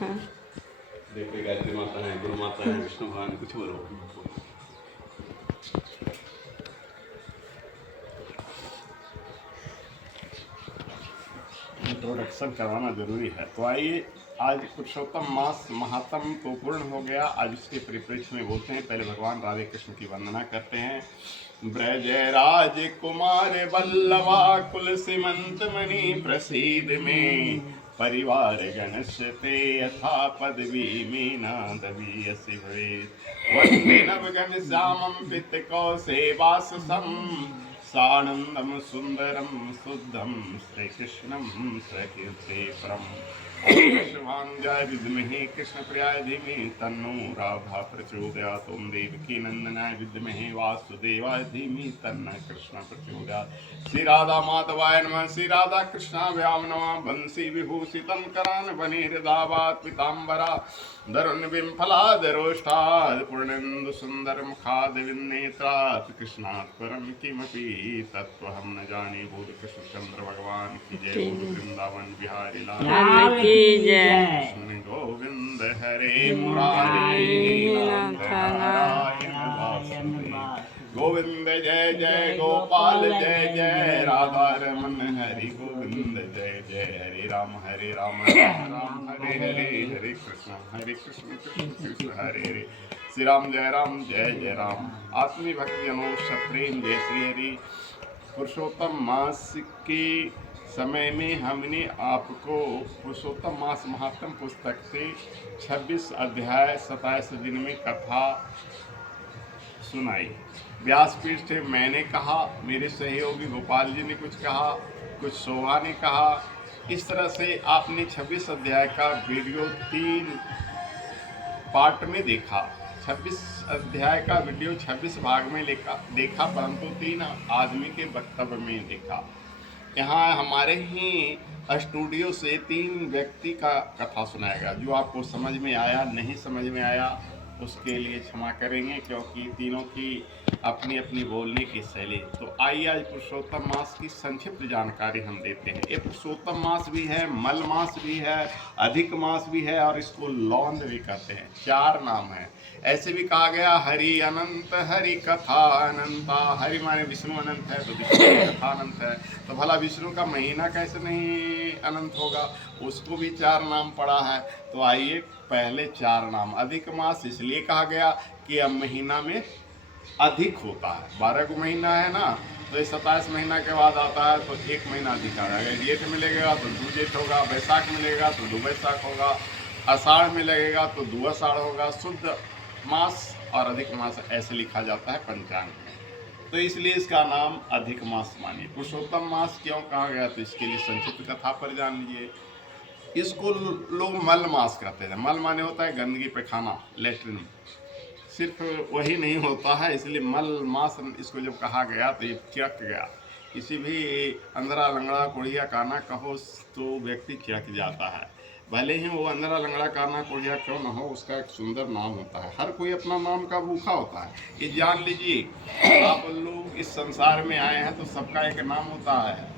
हाँ। देखिए गायत्री माता है, गुरु माता है, विष्णु भगवान, कुछ बोलो। इंट्रोडक्शन करवाना जरूरी है। तो आइए, आज पुरुषोत्तम मास महात्म तो पूर्ण हो गया। आज उसके परिप्रेक्ष्य में बोलते हैं। पहले भगवान राधे कृष्ण की वंदना करते हैं। ब्रज राज कुमार बल्लवा कुल सीमंत मणि प्रसिद्ध में परिवार गणश्यते यथा पदवी मीना दवी भवे वंदे नवगण श्यामं पित कौसेवाससं सानंदम सुंदरम शुद्धम श्री कृष्णम प्रकीर्ते परम कृष्णभानुजाय विद्महे कृष्ण प्रियाय धीमहि तन्नो राधा प्रचोदयात्। ओम देवकी नंदनाय विद्महे वासुदेवाय धीमहि तन्नो कृष्ण प्रचोदयात्। श्री राधा माधवाय नमः। श्री राधा कृष्णाभ्यां नमः। बंसी विभूषितं करान् वनिर्दावात् पीताम्बरा धरुन् बिम्फलाधरोष्ठात् पूर्णेन्दु सुन्दर मुखाद् विन्नेत्रात् कृष्णात् परं किमपि तत्त्वहं न जाने। बोल कृष्ण चंद्र भगवान की जय। बोल वृंदावन बिहारी लाल की जय। कृष्ण गोविंद हरे मुरारी नारायण वासुदेव गोविंद जय जय गोपाल जय जय राधा रमन हरि गोविंद जय जय हरे राम राम राम हरे हरे हरे कृष्ण कृष्ण कृष्ण हरे हरे। श्री राम जय जय राम। आत्मी भक्ति जनों सप्रेम जय श्री हरि। पुरुषोत्तम मास के समय में हमने आपको पुरुषोत्तम मास महात्म पुस्तक से 26 अध्याय 27 दिन में कथा सुनाई। व्यासपीठ से मैंने कहा, मेरे सहयोगी गोपाल जी ने कुछ कहा, कुछ शोभा ने कहा। इस तरह से आपने 26 अध्याय का वीडियो 3 पार्ट में देखा। 26 अध्याय का वीडियो 26 भाग में देखा, परंतु 3 आदमी के वक्तव्य में देखा। यहाँ हमारे ही स्टूडियो से 3 व्यक्ति का कथा सुनाएगा। जो आपको समझ में आया, नहीं समझ में आया, उसके लिए क्षमा करेंगे, क्योंकि तीनों की अपनी अपनी बोलने की शैली। तो आइए आज पुरुषोत्तम मास की संक्षिप्त जानकारी हम देते हैं। ये पुरुषोत्तम मास भी है, मल मास भी है, अधिक मास भी है, और इसको लौंद भी कहते हैं। 4 नाम है। ऐसे भी कहा गया हरि अनंत, हरि कथा अनंता। हरि माने विष्णु अनंत है, तो विष्णु की कथा अनंत है। तो भला विष्णु का महीना कैसे नहीं अनंत होगा? उसको भी 4 नाम पड़ा है। तो आइए पहले 4 नाम। अधिक मास इसलिए कहा गया कि अब महीना में अधिक होता है। 12 को महीना है ना, तो ये 27 महीना के बाद आता है, तो 1 महीना अधिक आ जाएगा। जेठ में लगेगा तो 2 जेठ होगा, बैसाख में लगेगा तो 2 बैसाख होगा, आषाढ़ में लगेगा तो 2 आषाढ़ होगा। शुद्ध मास और अधिक मास ऐसे लिखा जाता है पंचांग में। तो इसलिए इसका नाम अधिक मास मानिए। पुरुषोत्तम मास क्यों कहा गया, तो इसके लिए संक्षिप्त कथा पर जान लीजिए। इसको लोग मल मास कहते हैं। मल माने होता है गंदगी पैखाना, लेटरिन। सिर्फ वही नहीं होता है, इसलिए मल मास इसको जब कहा गया तो ये चिड़क गया। किसी भी अंधरा लंगड़ा कोढ़िया काना कहो तो व्यक्ति चिड़क जाता है। भले ही वो अंधरा लंगड़ा काना कोढ़िया क्यों ना हो, उसका एक सुंदर नाम होता है। हर कोई अपना नाम का भूखा होता है। ये जान लीजिए, आप लोग इस संसार में आए हैं तो सबका एक नाम होता है,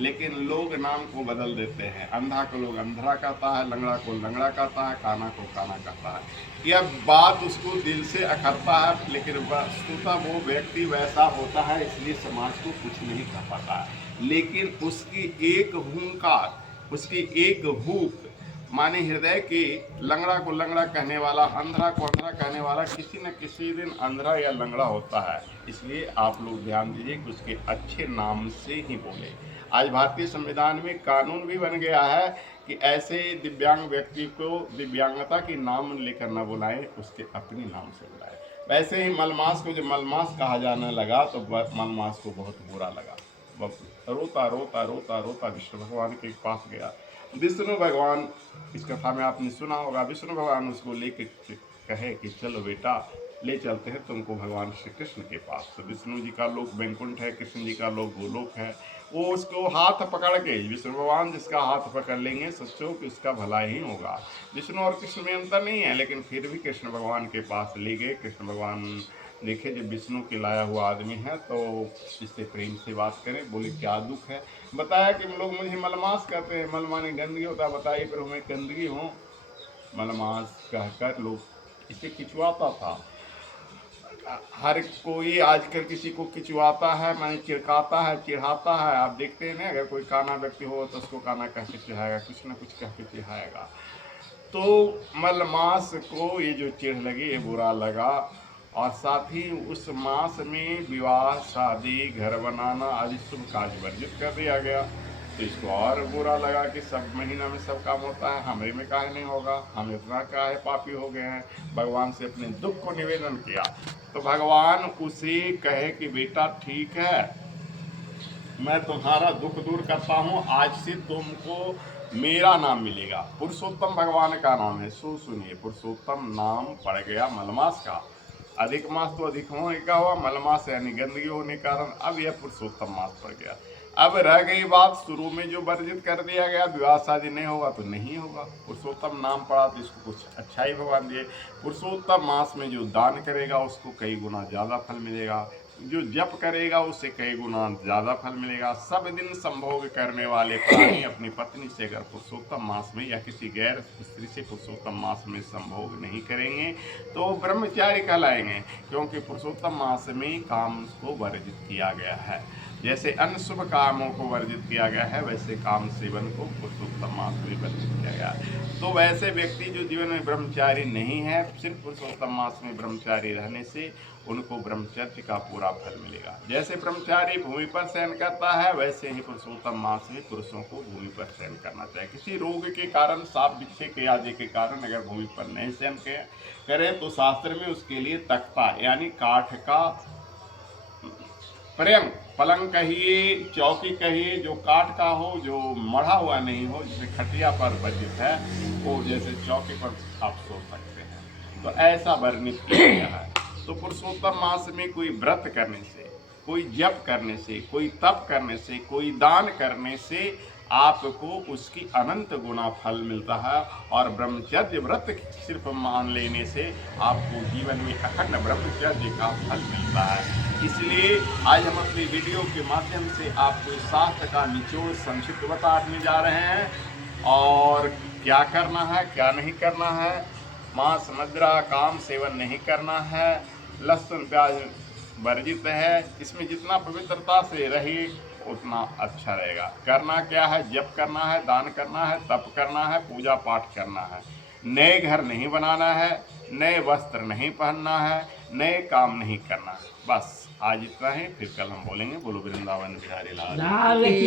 लेकिन लोग नाम को बदल देते हैं। अंधा को लोग अंधरा कहता है, लंगड़ा को लंगड़ा कहता है, काना को काना कहता है। यह बात उसको दिल से अखरता है, लेकिन वस्तुतः वो व्यक्ति वैसा होता है, इसलिए समाज को कुछ नहीं कह पाता है। लेकिन उसकी एक हुंकार, उसकी एक भूख माने हृदय की, लंगड़ा को लंगड़ा कहने वाला, अंधरा को अंधरा कहने वाला किसी न किसी दिन अंधरा या लंगड़ा होता है। इसलिए आप लोग ध्यान दीजिए कि उसके अच्छे नाम से ही बोले। आज भारतीय संविधान में कानून भी बन गया है कि ऐसे दिव्यांग व्यक्ति को दिव्यांगता की नाम लेकर न बुलाएं, उसके अपने नाम से बुलाएं। वैसे ही मलमास को जब मलमास कहा जाने लगा तो मलमास को बहुत बुरा लगा। रोता रोता रोता रोता विष्णु भगवान के पास गया। विष्णु भगवान, इस कथा में आपने सुना होगा, विष्णु भगवान उसको लेके कहे कि चलो बेटा, ले चलते हैं तुमको भगवान श्री कृष्ण के पास। तो विष्णु जी का लोक वैकुंठ है, कृष्ण जी का लोक गोलोक है। वो उसको हाथ पकड़ के, विष्णु भगवान जिसका हाथ पकड़ लेंगे सोचो कि उसका भला ही होगा। विष्णु और कृष्ण में अंतर नहीं है, लेकिन फिर भी कृष्ण भगवान के पास ले गए। कृष्ण भगवान देखे जब विष्णु के लाया हुआ आदमी है तो इससे प्रेम से बात करें। बोले क्या दुख है? बताया कि लोग मुझे मलमास कहते हैं। मल माने गंदगी होता है। बताइए फिर हमें गंदगी हो मलमास कहकर लोग इसे खिंचवाता था। हर कोई आजकल किसी को खिंचवाता है, माने चिढ़काता है, चिढ़ाता है। आप देखते हैं ना, अगर कोई काना व्यक्ति हो तो उसको काना कह के चिढ़ाएगा, कुछ ना कुछ कह के चिढ़ाएगा। तो मलमास को ये जो चिढ़ लगी, ये बुरा लगा, और साथ ही उस मास में विवाह, शादी, घर बनाना आदि शुभ कार्य वर्जित कर दिया गया। तो इसको और बुरा लगा कि सब महीना में सब काम होता है, हमारे में काहे नहीं होगा, हम इतना काहे पापी हो गए हैं। भगवान से अपने दुख को निवेदन किया तो भगवान उसे कहे कि बेटा ठीक है, मैं तुम्हारा दुख दूर करता हूँ, आज से तुमको मेरा नाम मिलेगा। पुरुषोत्तम भगवान का नाम है। सुनिए, पुरुषोत्तम नाम पड़ गया मलमास का। अधिक मास तो अधिक होने का हुआ, मलमास यानी गंदगी होने के कारण अब यह पुरुषोत्तम मास पड़ गया। अब रह गई बात, शुरू में जो वर्जित कर दिया गया, विवाह शादी नहीं होगा तो नहीं होगा। पुरुषोत्तम नाम पड़ा तो इसको कुछ अच्छा ही भगवान दिए। पुरुषोत्तम मास में जो दान करेगा उसको कई गुना ज़्यादा फल मिलेगा, जो जप करेगा उससे कई गुना ज़्यादा फल मिलेगा। सब दिन संभोग करने वाले प्राणी अपनी पत्नी से अगर पुरुषोत्तम मास में या किसी गैर स्त्री से पुरुषोत्तम मास में संभोग नहीं करेंगे तो ब्रह्मचारी कहलाएंगे, क्योंकि पुरुषोत्तम मास में काम को वर्जित किया गया है। जैसे अन्य शुभ कामों को वर्जित किया गया है, वैसे काम सेवन को पुरुषोत्तम मास में वर्जित किया गया है। तो वैसे व्यक्ति जो जीवन में ब्रह्मचारी नहीं है, सिर्फ पुरुषोत्तम मास में ब्रह्मचारी रहने से उनको ब्रह्मचर्य का पूरा फल मिलेगा। जैसे ब्रह्मचारी भूमि पर शयन करता है, वैसे ही पुरुषोत्तम मास में पुरुषों को भूमि पर शयन करना चाहिए। किसी रोग के कारण, सांप बिच्छे के आदि के कारण अगर भूमि पर नहीं शयन करें तो शास्त्र में उसके लिए तख्ता यानी काठ का पर्यंक, पलंग कहिए, चौकी कहिए, जो काठ का हो, जो मढ़ा हुआ नहीं हो, जिसे खटिया पर वर्जित है, वो जैसे चौकी पर आप सो सकते हैं, तो ऐसा वर्णित किया गया है। तो पुरुषोत्तम मास में कोई व्रत करने से, कोई जप करने से, कोई तप करने से, कोई दान करने से आपको उसकी अनंत गुना फल मिलता है। और ब्रह्मचर्य व्रत सिर्फ मान लेने से आपको जीवन में अखंड ब्रह्मचर्य का फल मिलता है। इसलिए आज हम अपनी वीडियो के माध्यम से आपको इस शास्त्र का निचोड़ संक्षिप्त बताने जा रहे हैं, और क्या करना है क्या नहीं करना है। मांस मदिरा काम सेवन नहीं करना है, लहसुन प्याज वर्जित है। इसमें जितना पवित्रता से रही उतना अच्छा रहेगा। करना क्या है, जप करना है, दान करना है, तप करना है, पूजा पाठ करना है। नए घर नहीं बनाना है, नए वस्त्र नहीं पहनना है, नए काम नहीं करना है। बस आज इतना ही, फिर कल हम बोलेंगे। बोलो वृंदावन बिहारी लाल।